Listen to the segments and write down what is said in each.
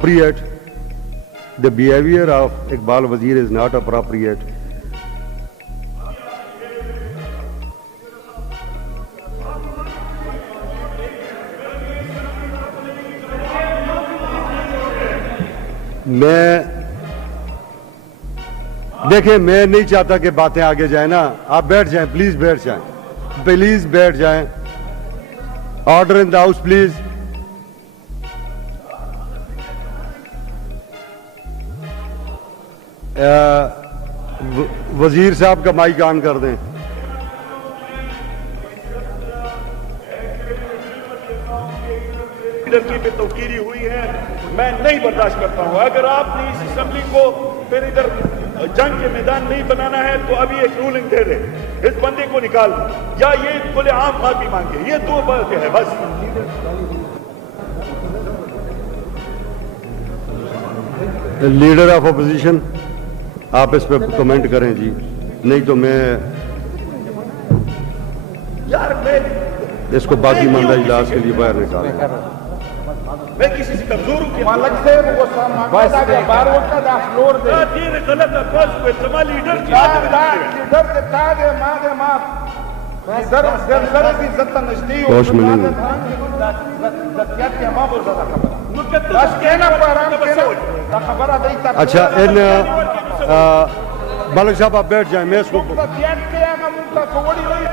appropriate. The behavior of Iqbal Wazir is not appropriate. دیکھیں میں نہیں چاہتا کہ باتیں آگے جائیں نا. آپ بیٹھ جائیں, پلیز بیٹھ جائیں, پلیز بیٹھ جائیں. Order in the house please. وزیر صاحب کا مائک آن کر دیں. پہ توقیری ہوئی ہے, میں نہیں برداشت کرتا ہوں. اگر آپ نے اس اسمبلی کو پھر ادھر جنگ کے میدان نہیں بنانا ہے تو ابھی ایک رولنگ دے دیں, اس بندے کو نکال دیں یا یہ کھلے عام معافی مانگے. یہ دو باتیں ہیں بس. لیڈر آف اپوزیشن آپ اس پہ کمنٹ کریں جی, نہیں تو میں یار اس کو باقی ماندہ اجلاس کے لیے باہر نکال دوں. میں کسی سے کمزور ہوں کہ مالک سے وہ سامان باروں کا دا فلور دے دیر غلط افواج کو اتما لیڈر کی لیڈر کے تاگے ماگے ماپ در کی عزت نشتی ہوش میں نہیں. دتیات کے ماں بول رہا خبر بس کہنا پارام کہنا خبر آدھائی تک اچھا ان ملک صاحب آپ بیٹھ جائیں, میں اس کو دتیات کے آگا ملتا کوڑی ہوئی.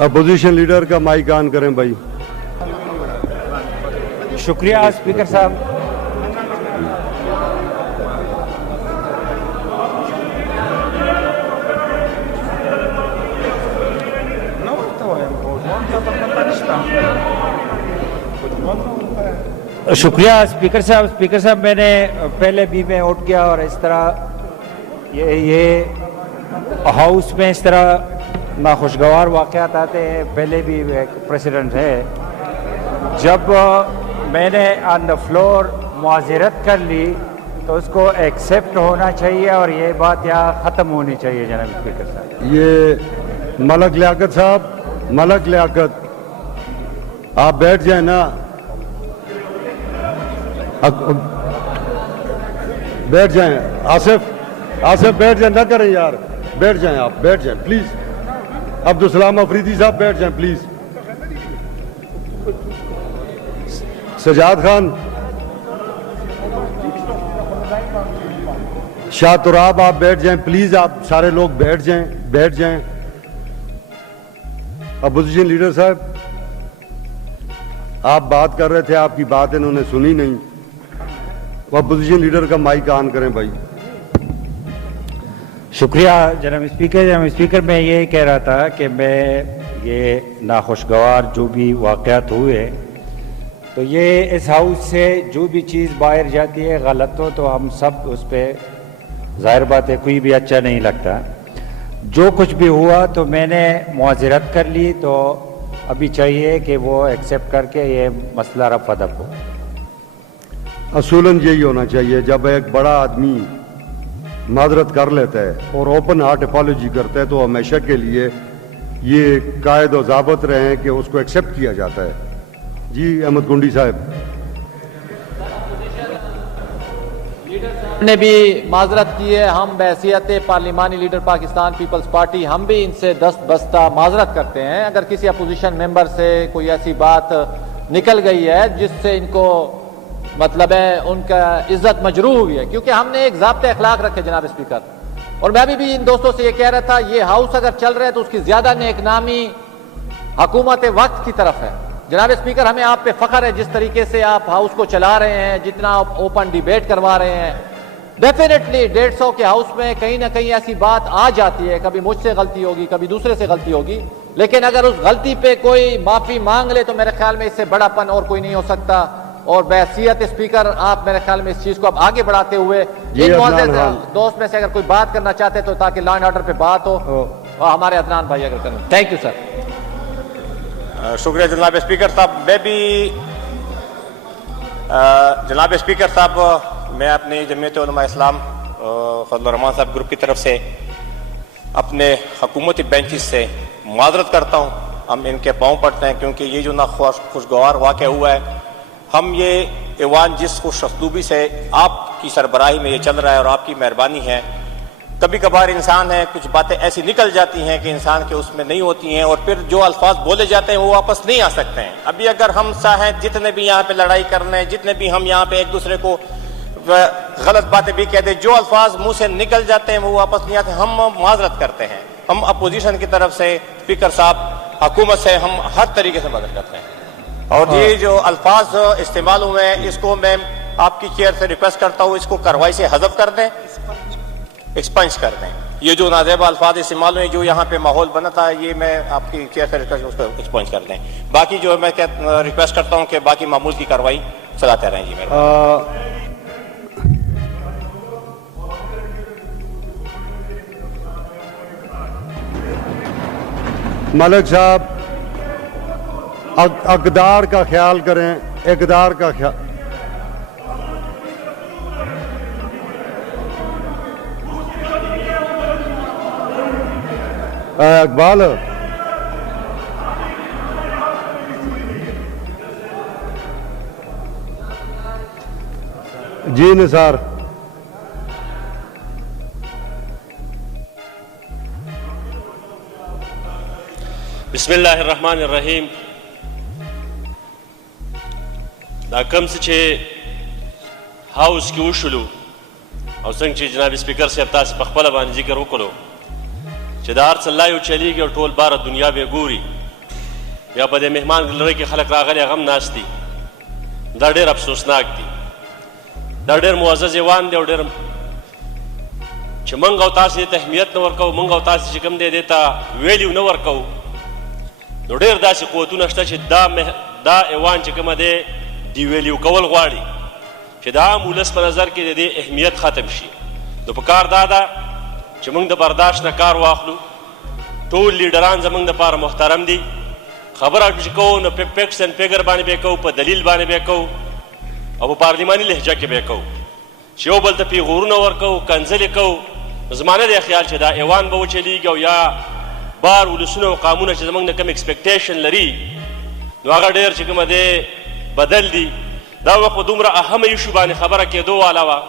اپوزیشن لیڈر کا مائک آن کریں بھائی. شکریہ اسپیکر صاحب. شکریہ اسپیکر صاحب. اسپیکر صاحب میں نے پہلے بھی میں اٹھ گیا اور اس طرح یہ ہاؤس میں اس طرح ناخوشگوار واقعات آتے ہیں. پہلے بھی ایک پریسیڈنٹ ہے, جب میں نے آن دا فلور معذرت کر لی تو اس کو ایکسیپٹ ہونا چاہیے اور یہ بات یہاں ختم ہونی چاہیے جناب اسپیکر صاحب. یہ ملک لیاقت صاحب, ملک لیاقت آپ بیٹھ جائیں نا, بیٹھ جائیں. آصف بیٹھ جائیں, نہ کریں یار, بیٹھ جائیں, آپ بیٹھ جائیں پلیز. عبدالسلام افریدی صاحب بیٹھ جائیں پلیز. سجاد خان, شاہ تراب آپ بیٹھ جائیں پلیز. آپ سارے لوگ بیٹھ جائیں. اپوزیشن لیڈر صاحب آپ بات کر رہے تھے, آپ کی بات انہوں نے سنی نہیں. اپوزیشن لیڈر کا مائک آن کریں بھائی. شکریہ جناب اسپیکر. جناب اسپیکر میں یہ کہہ رہا تھا کہ میں یہ ناخوشگوار جو بھی واقعات ہوئے تو یہ اس ہاؤس سے جو بھی چیز باہر جاتی ہے غلط ہو تو ہم سب اس پہ ظاہر بات ہے کوئی بھی اچھا نہیں لگتا. جو کچھ بھی ہوا تو میں نے معذرت کر لی, تو ابھی چاہیے کہ وہ ایکسیپٹ کر کے یہ مسئلہ رفع دفع ہو. اصولاً یہی ہونا چاہیے, جب ایک بڑا آدمی معذرت کر لیتا ہے اور اوپن ہارٹ اپالوجی کرتا ہے تو ہمیشہ کے لیے یہ قائد و ضابط رہے ہیں کہ اس کو ایکسیپٹ کیا جاتا ہے. جی احمد گنڈی صاحب. نے بھی معذرت کی ہے. ہم بحیثیت پارلیمانی لیڈر پاکستان پیپلز پارٹی ہم بھی ان سے دست بستہ معذرت کرتے ہیں اگر کسی اپوزیشن ممبر سے کوئی ایسی بات نکل گئی ہے جس سے ان کو مطلب ہے ان کا عزت مجروح ہوئی ہے, کیونکہ ہم نے ایک ضابطۂ اخلاق رکھے جناب اسپیکر. اور میں بھی ان دوستوں سے یہ کہہ رہا تھا یہ ہاؤس اگر چل رہا ہے تو اس کی زیادہ نیک نامی حکومت وقت کی طرف ہے. جناب اسپیکر ہمیں آپ پہ فخر ہے جس طریقے سے آپ ہاؤس کو چلا رہے ہیں, جتنا آپ اوپن ڈیبیٹ کروا رہے ہیں. ڈیفینیٹلی 150 کے ہاؤس میں کہیں نہ کہیں ایسی بات آ جاتی ہے, کبھی مجھ سے غلطی ہوگی, کبھی دوسرے سے غلطی ہوگی, لیکن اگر اس غلطی پہ کوئی معافی مانگ لے تو میرے خیال میں اس سے بڑا پن اور کوئی نہیں ہو سکتا. اور بحیثیت اسپیکر آپ میرے خیال میں اس چیز کو اب آگے بڑھاتے ہوئے ان معزز دوست میں سے اگر کوئی بات کرنا چاہتے تو تاکہ لا اینڈ آرڈر پہ بات ہو, اور ہمارے عدنان بھائی اگر کریں. Thank you sir. شکریہ جناب اسپیکر صاحب. میں بھی جناب اسپیکر صاحب میں اپنی جمعیت علماء اسلام فضل الرحمان صاحب گروپ کی طرف سے اپنے حکومتی بینچز سے معذرت کرتا ہوں. ہم ان کے پاؤں پڑتے ہیں کیونکہ یہ جو خوشگوار واقعہ ہوا ہے, ہم یہ ایوان جس خوش اسلوبی سے آپ کی سربراہی میں یہ چل رہا ہے اور آپ کی مہربانی ہے, کبھی کبھار انسان ہے کچھ باتیں ایسی نکل جاتی ہیں کہ انسان کے اس میں نہیں ہوتی ہیں, اور پھر جو الفاظ بولے جاتے ہیں وہ واپس نہیں آ سکتے ہیں. ابھی اگر ہم چاہیں جتنے بھی یہاں پہ لڑائی کرنے, جتنے بھی ہم یہاں پہ ایک دوسرے کو غلط باتیں بھی کہہ دیں, جو الفاظ منہ سے نکل جاتے ہیں وہ واپس نہیں آتے. ہم معذرت کرتے ہیں. ہم اپوزیشن کی طرف سے اسپیکر صاحب حکومت سے ہم ہر طریقے سے مدد کرتے ہیں. اور یہ جو الفاظ استعمال ہوئے ہیں اس کو میں آپ کی چیئر سے ریکویسٹ کرتا ہوں اس کو کارروائی سے حذف کر دیں, ایکسپنج کر دیں. یہ جو نازیبا الفاظ استعمال ہوئے جو یہاں پہ ماحول بنا تھا یہ میں آپ کی چیئر سے ریکویسٹ اس کو ایکسپنج کر دیں. باقی جو میں ریکویسٹ کرتا ہوں کہ باقی معمول کی کارروائی چلاتے رہیں. جی میرے ملک صاحب اقدار کا خیال کریں, اقدار کا خیال. اقبال جی نثار. بسم اللہ الرحمن الرحیم. دا کم سے ہاؤس کی وشلو او څنګه چې جناب اسپیکر صاحب تاسو په خپل باندې ذکر وکړو چې دا هر څه لایو چلیږي او ټول بار دنیا به ګوري, بیا په دې مهمان لړۍ کې خلک راغلي غم ناست دي. دا ډېر افسوسناک دي. دا ډېر معزز ایوان دی او ډېر چې موږ او تاسو ته اهمیت نه ورکوو, موږ او تاسو چې کوم دی دې ته ویلیو نه ورکوو, نو ډېر داسې قوتونه شته چې دا ایوان چې کومه دی دی ویلیو کول غواړي چې د عام ولس په نظر کې د دې اهمیت ختم شي. نو په کار دا ده چې موږ د برداشت نه کار واخلو. ټول لیډران زموږ دپاره محترم دي. خبره چې کوو نو په فیکټس اینډ فیګر باندې به یې کوو, په دلیل باندې به یې کوو او په پارلیماني لهجه کې به یې کوو. چې یو بل ته پیغورونه ورکوو, کنځلې کوو, نو زما نه دی خیال چې دا ایوان به وچلیږي او یا بار ولسونه او قامونه چې زموږ نه کوم ایکسپیکټیشن لري نو هغه ډېر چې کومه دی بدل دي. دا وخت په دومره اهمه ایشو باندې خبره کېدو والا وه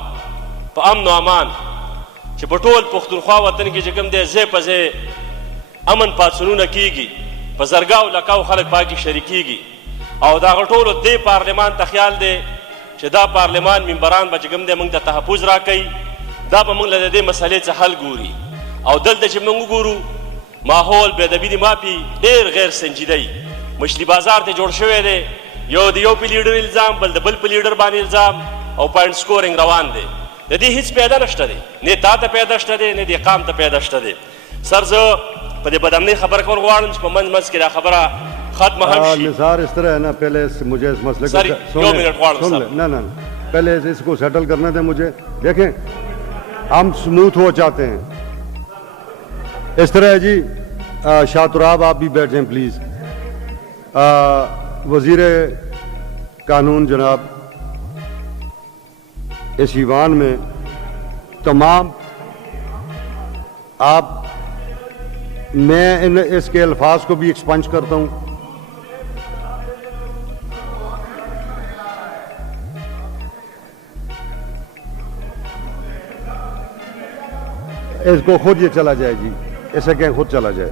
په امن و امان چې په ټول پښتونخوا وطن کې چې کوم دی ځای په ځای امن پاڅونونه کېږي, په زرګاو لکاو خلک پاکې شریکېږي, او د هغه ټولو دې پارلمان ته خیال دی چې دا پارلمان ممبران به چې کوم دی موږ ته تحفظ راکوي, دا به موږ له دې مسئلې څه حل ګوري. او دلته چې موږ وګورو ماحول بې ادبي د مافي ډېر غیر سنجیده مچھلی بازار ته جوړ شوی دی. یو د یو په لیډر الزام, بل د بل په لیډر باندې الزام, او پوینټ سکورینګ روان دی. د دې هیڅ پیدا نشته دی, نه تا ته پیدا شته دی نه دې قام ته پیدا شته دی. سر زه په دې بدامنۍ خبره کول غواړم چې په منځ منځ کې دا خبره ختمه هم شي. نثار اس طرح ہے نا, پہلے مجھے اس مسئلے کو سن لیں. نہ پہلے اس کو سیٹل کرنا تھا مجھے. دیکھیں ہم سموتھ ہو چاہتے ہیں اس طرح ہے. جی شاہ تراب آپ بھی بیٹھ جائیں پلیز. وزیر قانون جناب, اس ایوان میں تمام آپ, میں اس کے الفاظ کو بھی ایکسپنج کرتا ہوں. اس کو خود یہ چلا جائے. جی اسے کہیں خود چلا جائے.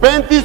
35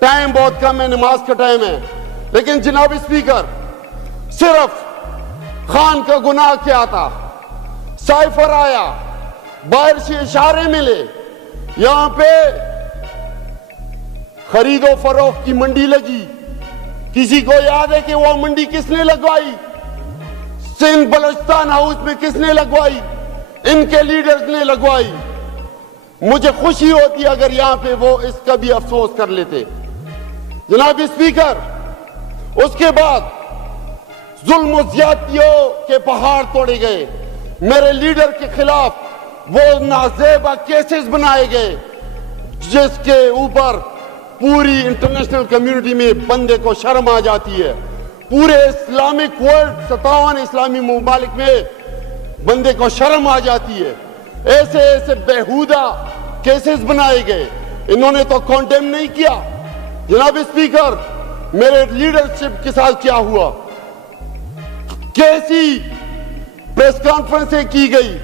ٹائم بہت کم ہے, نماز کا ٹائم ہے. لیکن جناب اسپیکر, صرف خان کا گناہ کیا تھا؟ سائفر آیا, باہر سے اشارے ملے, یہاں پہ خرید و فروخت کی منڈی لگی. کسی کو یاد ہے کہ وہ منڈی کس نے لگوائی؟ سندھ بلوچستان ہاؤس میں کس نے لگوائی؟ ان کے لیڈرز نے لگوائی. مجھے خوشی ہوتی اگر یہاں پہ وہ اس کا بھی افسوس کر لیتے. جناب اسپیکر, اس کے بعد ظلم و زیادتیوں کے پہاڑ توڑے گئے. میرے لیڈر کے خلاف وہ نازیبا کیسز بنائے گئے جس کے اوپر پوری انٹرنیشنل کمیونٹی میں بندے کو شرم آ جاتی ہے. پورے اسلامک ورلڈ 57 اسلامی ممالک میں بندے کو شرم آ جاتی ہے. ایسے ایسے بیہودہ کیسز بنائے گئے, انہوں نے تو کانڈیم نہیں کیا. جناب اسپیکر, میرے لیڈرشپ کے ساتھ کیا ہوا؟ کیسی پریس کانفرنسیں کی گئی,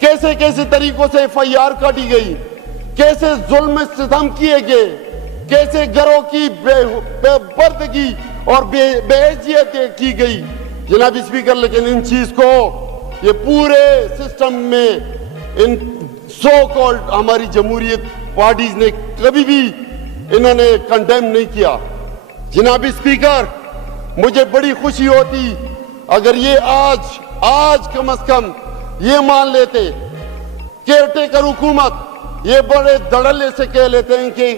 کیسے کیسے طریقوں سے FIR کاٹی گئی, کیسے ظلم ستم کیے گئے, کیسے گھروں کی بے پردگی اور بے عزت کی گئی. جناب اسپیکر, لیکن ان چیز کو یہ پورے سسٹم میں ان سو کالڈ ہماری جمہوریت پارٹیز نے کبھی بھی انہوں نے کنڈیم نہیں کیا. جناب اسپیکر, مجھے بڑی خوشی ہوتی اگر یہ آج کم از کم یہ مان لیتے. کیئر ٹیکر حکومت یہ بڑے دڑلے سے کہہ لیتے ہیں کہ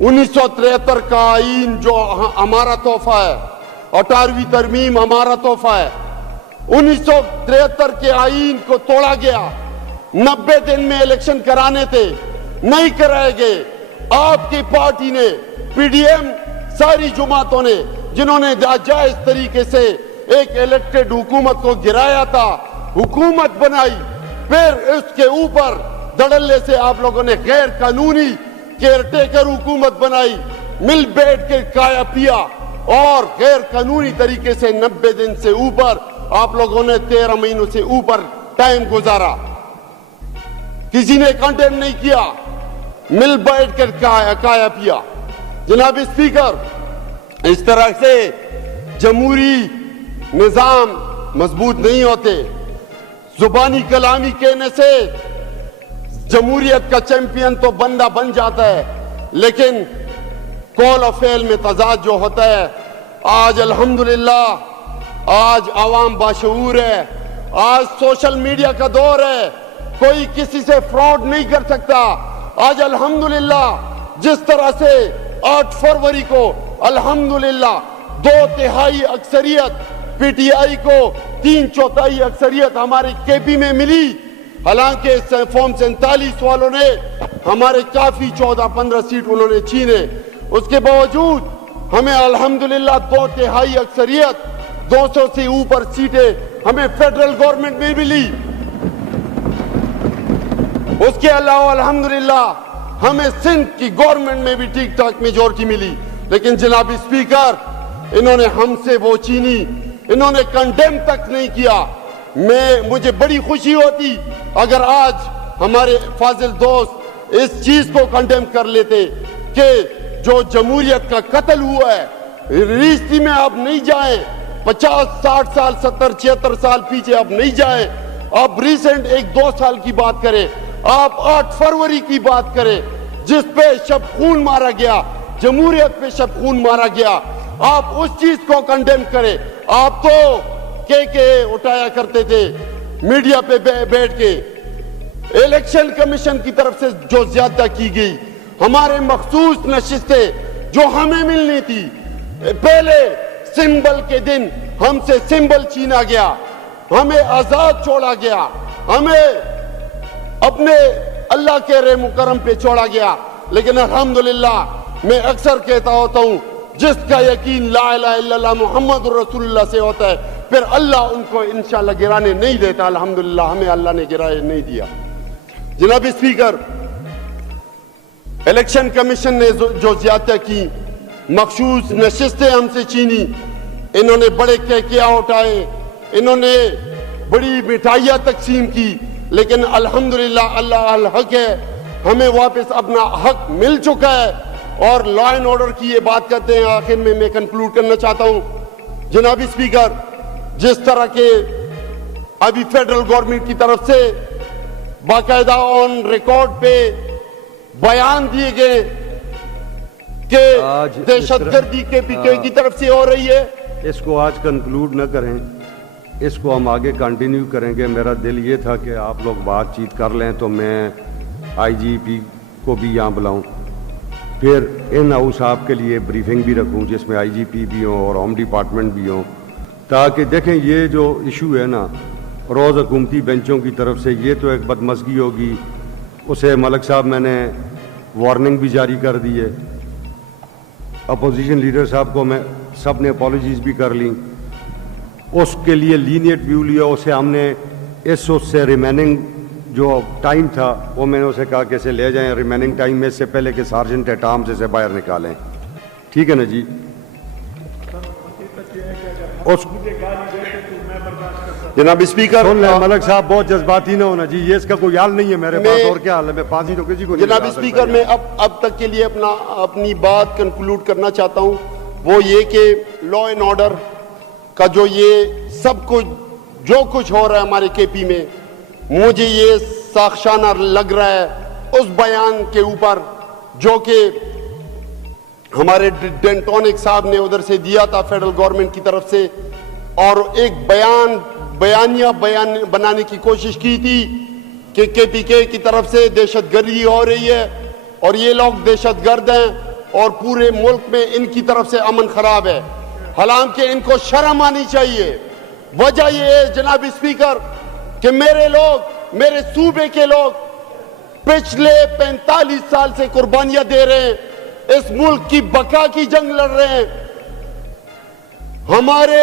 1973 کا آئین جو ہمارا تحفہ ہے, 18ویں ترمیم ہمارا تحفہ ہے. 1973 کے آئین کو توڑا گیا. 90 دن میں الیکشن کرانے تھے, نہیں کرائے گئے. آپ کی پارٹی نے, PDM, ساری جماعتوں نے جنہوں نے ناجائز طریقے سے ایک الیکٹڈ حکومت کو گرایا تھا, حکومت بنائی. پھر اس کے اوپر دڑلے سے آپ لوگوں نے غیر قانونی کیئر ٹیکر حکومت بنائی, مل بیٹھ کے کایا پیا اور غیر قانونی طریقے سے 90 دن سے اوپر آپ لوگوں نے 13 مہینوں سے اوپر ٹائم گزارا. کسی نے کنڈیم نہیں کیا, مل بیٹھ کر کایا پیا. جناب اسپیکر, اس طرح سے جمہوری نظام مضبوط نہیں ہوتے. زبانی کلامی کہنے سے جمہوریت کا چیمپئن تو بندہ بن جاتا ہے, لیکن قول و فعل میں تضاد جو ہوتا ہے. آج الحمدللہ آج عوام باشعور ہے, آج سوشل میڈیا کا دور ہے, کوئی کسی سے فراڈ نہیں کر سکتا. آج الحمدللہ جس طرح سے 8 فروری کو الحمدللہ 2/3 اکثریت PTI کو 3/4 اکثریت ہمارے KP میں ملی, حالانکہ فارم 47 والوں نے ہمارے کافی 14-15 سیٹ انہوں نے چھینے. اس کے باوجود ہمیں الحمدللہ 2/3 اکثریت 200 سے اوپر سیٹیں ہمیں فیڈرل گورنمنٹ میں ملی. اس کے علاوہ الحمدللہ ہمیں سندھ کی گورنمنٹ میں بھی ٹھیک ٹھاک میجورٹی ملی. لیکن جناب اسپیکر, انہوں نے ہم سے وہ چھینی, انہوں نے کنڈیم تک نہیں کیا. مجھے بڑی خوشی ہوتی اگر آج ہمارے فاضل دوست اس چیز کو کنڈیم کر لیتے کہ جو جمہوریت کا قتل ہوا ہے, ریسٹی میں آپ نہیں جائیں, 50-60 سال 70-76 سال پیچھے آپ نہیں جائیں. آپ ریسنٹ 1-2 سال کی بات کریں, آپ 8 فروری کی بات کریں جس پہ شب خون مارا گیا, جمہوریت پہ شب خون مارا گیا. آپ اس چیز کو کنڈیم کریں. آپ تو کے اٹھایا کرتے تھے میڈیا پہ بیٹھ کے. الیکشن کمیشن کی طرف سے جو زیادہ کی گئی, ہمارے مخصوص نشستیں جو ہمیں ملنی تھی, پہلے سمبل کے دن ہم سے سمبل چھینا گیا, ہمیں آزاد چھوڑا گیا, ہمیں اپنے اللہ کے رحم و کرم پہ چھوڑا گیا. لیکن الحمدللہ میں اکثر کہتا ہوتا ہوں, جس کا یقین لا الہ الا اللہ محمد رسول اللہ سے ہوتا ہے, پھر اللہ ان کو انشاءاللہ گرانے نہیں دیتا. الحمدللہ ہمیں اللہ نے گرائے نہیں دیا. جناب اسپیکر, الیکشن کمیشن نے جو زیادہ کی, مخصوص نشستیں ہم سے چھینی, انہوں نے بڑے کہکیاں اٹھائے, انہوں نے بڑی مٹھائیاں تقسیم کی. لیکن الحمدللہ اللہ الحق ہے, ہمیں واپس اپنا حق مل چکا ہے. اور لا اینڈ آرڈر کی یہ بات کرتے ہیں. آخر میں کنکلوڈ کرنا چاہتا ہوں جناب اسپیکر, جس طرح کے ابھی فیڈرل گورنمنٹ کی طرف سے باقاعدہ آن ریکارڈ پہ بیان دیے گئے کہ آج دہشت گردی کے پی کے کی طرف سے ہو رہی ہے, اس کو آج کنکلوڈ نہ کریں, اس کو ہم آگے کنٹینیو کریں گے. میرا دل یہ تھا کہ آپ لوگ بات چیت کر لیں تو میں آئی جی پی کو بھی یہاں بلاؤں, پھر ان ہاؤس آپ کے لیے بریفنگ بھی رکھوں جس میں آئی جی پی بھی ہوں اور ہوم ڈپارٹمنٹ بھی ہوں, تاکہ دیکھیں یہ جو ایشو ہے نا روز حکومتی بینچوں کی طرف سے, یہ تو ایک بدمزگی ہوگی. اسے ملک صاحب میں نے وارننگ بھی جاری کر دی ہے, اپوزیشن لیڈر صاحب کو میں سب نے اپالوجیز بھی کر لیں. اس کے لیے لینیٹ ویو لیا, اسے ہم نے اس سے ریمیننگ جو ٹائم تھا وہ میں نے اسے کہا کہ اسے لے جائیں ریمیننگ ٹائم میں, اس سے پہلے کہ سارجنٹ ایٹ آرمز اسے باہر نکالیں. ٹھیک ہے نا جی. اس جناب اسپیکر سن لیں ملک صاحب, بہت جذباتی نہ ہونا جی, یہ اس کا کوئی حال نہیں ہے میرے پاس. اور کیا حال ہے, میں پھانسی تو کسی کو نہیں. جناب اسپیکر میں اب تک کے لیے اپنی بات کنکلوڈ کرنا چاہتا ہوں, وہ یہ کہ لا اینڈ آرڈر کا جو یہ سب کچھ جو کچھ ہو رہا ہے ہمارے کے پی میں, مجھے یہ ساخشانہ لگ رہا ہے اس بیان کے اوپر جو کہ ہمارے ڈینٹونک صاحب نے ادھر سے دیا تھا فیڈرل گورنمنٹ کی طرف سے, اور ایک بیانیہ بنانے کی کوشش کی تھی کہ کے پی کے کی طرف سے دہشت گردی ہو رہی ہے اور یہ لوگ دہشت گرد ہیں اور پورے ملک میں ان کی طرف سے امن خراب ہے. حالانکہ ان کو شرم آنی چاہیے. وجہ یہ ہے جناب اسپیکر کہ میرے لوگ, میرے صوبے کے لوگ پچھلے 45 سال سے قربانیاں دے رہے ہیں, اس ملک کی بقا کی جنگ لڑ رہے ہیں. ہمارے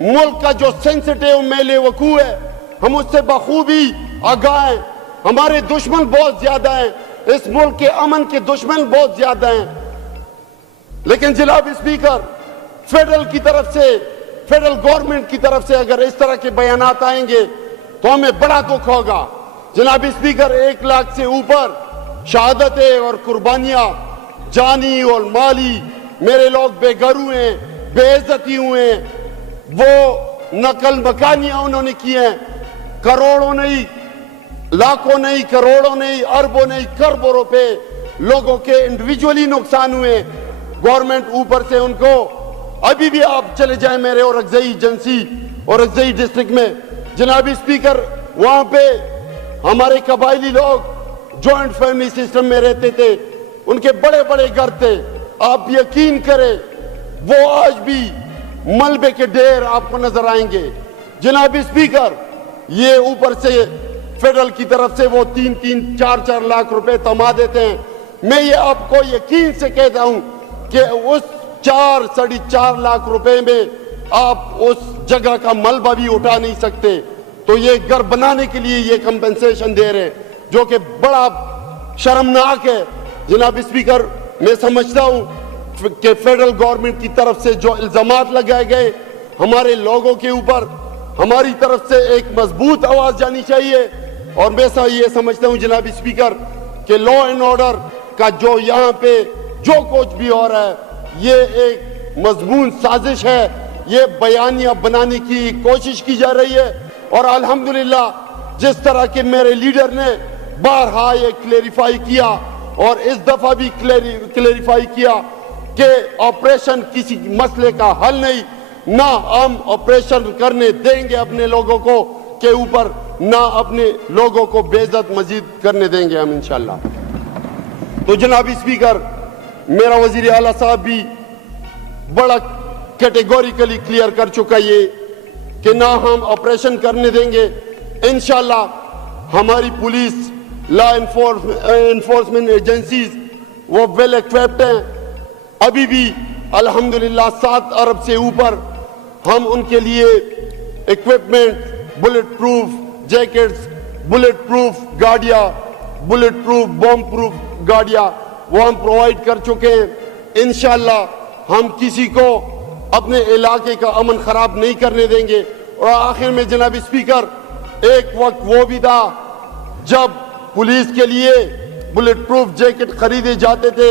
ملک کا جو سینسٹیو میلے وقوع ہے ہم اس سے بخوبی آگاہ ہیں. ہمارے دشمن بہت زیادہ ہیں, اس ملک کے امن کے دشمن بہت زیادہ ہیں. لیکن جناب اسپیکر فیڈرل کی طرف سے, فیڈرل گورنمنٹ کی طرف سے اگر اس طرح کے بیانات آئیں گے تو ہمیں بڑا دکھ ہوگا. جناب اسپیکر 1 لاکھ سے اوپر شہادتیں اور قربانیاں جانی اور مالی, میرے لوگ بے گھر ہوئے ہیں, بے عزتی ہوئے ہیں, وہ نقل مکانیاں انہوں نے کی ہیں, کروڑوں نہیں, لاکھوں نہیں, کروڑوں نہیں, اربوں نہیں, کروڑوں روپے لوگوں کے انڈیویجولی نقصان ہوئے. گورنمنٹ اوپر سے ان کو, ابھی بھی آپ چلے جائیں میرے اورکزئی ایجنسی اورکزئی ڈسٹرکٹ میں جناب اسپیکر, وہاں پہ ہمارے قبائلی لوگ جوائنٹ فیملی سسٹم میں رہتے تھے, ان کے بڑے بڑے گھر تھے. آپ یقین کریں وہ آج بھی ملبے کے ڈھیر آپ کو نظر آئیں گے. جناب اسپیکر یہ اوپر سے فیڈرل کی طرف سے وہ 3-4 لاکھ روپے تما دیتے ہیں. میں یہ آپ کو یقین سے کہتا ہوں کہ اس 4-4.5 لاکھ روپے میں آپ اس جگہ کا ملبہ بھی اٹھا نہیں سکتے. تو یہ گھر بنانے کے لیے یہ کمپنسیشن دے رہے ہیں جو کہ بڑا شرمناک ہے. جناب اسپیکر میں سمجھتا ہوں کہ فیڈرل گورنمنٹ کی طرف سے جو الزامات لگائے گئے ہمارے لوگوں کے اوپر, ہماری طرف سے ایک مضبوط آواز جانی چاہیے. اور میں یہ سمجھتا ہوں جناب اسپیکر کہ لا اینڈ آرڈر کا جو یہاں پہ جو کچھ بھی ہو رہا ہے یہ ایک مضمون سازش ہے, یہ بیانیہ بنانے کی کوشش کی جا رہی ہے. اور الحمدللہ جس طرح کے میرے لیڈر نے بارہا یہ کلیریفائی کیا اور اس دفعہ بھی کلیریفائی کیا کہ آپریشن کسی مسئلے کا حل نہیں, نہ ہم آپریشن کرنے دیں گے اپنے لوگوں کو کے اوپر, نہ اپنے لوگوں کو بے عزت مزید کرنے دیں گے ہم انشاءاللہ. تو جناب اسپیکر میرا وزیر اعلیٰ صاحب بھی بڑا کیٹیگوریکلی کلیئر کر چکا یہ کہ نہ ہم آپریشن کرنے دیں گے. انشاءاللہ ہماری پولیس, لا انفورسمنٹ ایجنسیز وہ ویل ایکویپڈ ہیں. ابھی بھی الحمدللہ 7 ارب سے اوپر ہم ان کے لیے equipment, bullet proof jackets, bullet proof گاڑیاں, بلٹ پروف بوم پروف گاڑیاں وہ ہم پرووائڈ کر چکے ہیں. انشاءاللہ ہم کسی کو اپنے علاقے کا امن خراب نہیں کرنے دیں گے. اور آخر میں جناب اسپیکر ایک وقت وہ بھی تھا جب پولیس کے لیے بلٹ پروف جیکٹ خریدے جاتے تھے,